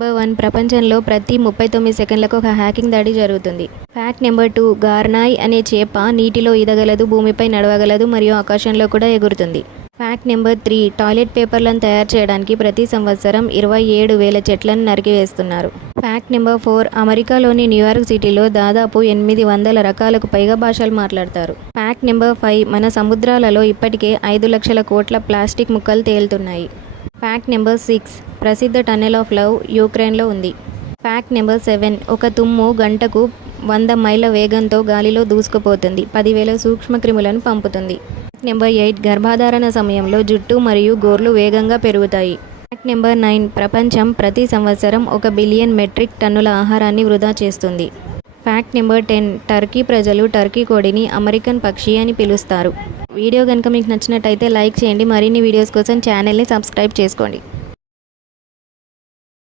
Number 1 ప్రపంచంలో ప్రతి 39 సెకన్లకు ఒక హ్యాకింగ్ దాడి జరుగుతుంది. ఫ్యాక్ట్ నెంబర్ 2 గార్నాయ్ అనే చేప నీటిలో ఈదగలదు, భూమిపై నడవగలదు మరియు ఆకాశంలో కూడా ఎగురుతుంది. ఫ్యాక్ట్ నెంబర్ 3 టాయిలెట్ పేపర్లను తయారు చేయడానికి ప్రతి సంవత్సరం 27,000 చెట్లను నరికివేస్తున్నారు. ఫ్యాక్ట్ నెంబర్ 4 అమెరికాలోని న్యూయార్క్ సిటీలో దాదాపు 800 రకాలకు పైగా భాషలు మాట్లాడతారు. ఫ్యాక్ట్ నెంబర్ 5 మన సముద్రాలలో ఇప్పటికే 5 లక్షల కోట్ల ప్లాస్టిక్ ముక్కలు తేలుతున్నాయి. ఫ్యాక్ట్ నెంబర్ 6 ప్రసిద్ధ టన్నెల్ ఆఫ్ లవ్ యుక్రెయిన్లో ఉంది. ఫ్యాక్ట్ నెంబర్ 7 ఒక తుమ్ము గంటకు 100 మైళ్ళ వేగంతో గాలిలో దూసుకుపోతుంది, 10,000 సూక్ష్మక్రిములను పంపుతుంది. ఫ్యాక్ట్ నెంబర్ 8 గర్భధారణ సమయంలో జుట్టు మరియు గోర్లు వేగంగా పెరుగుతాయి. ఫ్యాక్ట్ నెంబర్ 9 ప్రపంచం ప్రతి సంవత్సరం 1 బిలియన్ మెట్రిక్ టన్నుల ఆహారాన్ని వృధా చేస్తుంది. ఫ్యాక్ట్ నెంబర్ 10 టర్కీ ప్రజలు టర్కీ కోడిని అమెరికన్ పక్షి అని పిలుస్తారు. వీడియో కనుక మీకు నచ్చినట్టయితే లైక్ చేయండి. మరిన్ని వీడియోస్ కోసం ఛానల్ని సబ్స్క్రైబ్ చేసుకోండి.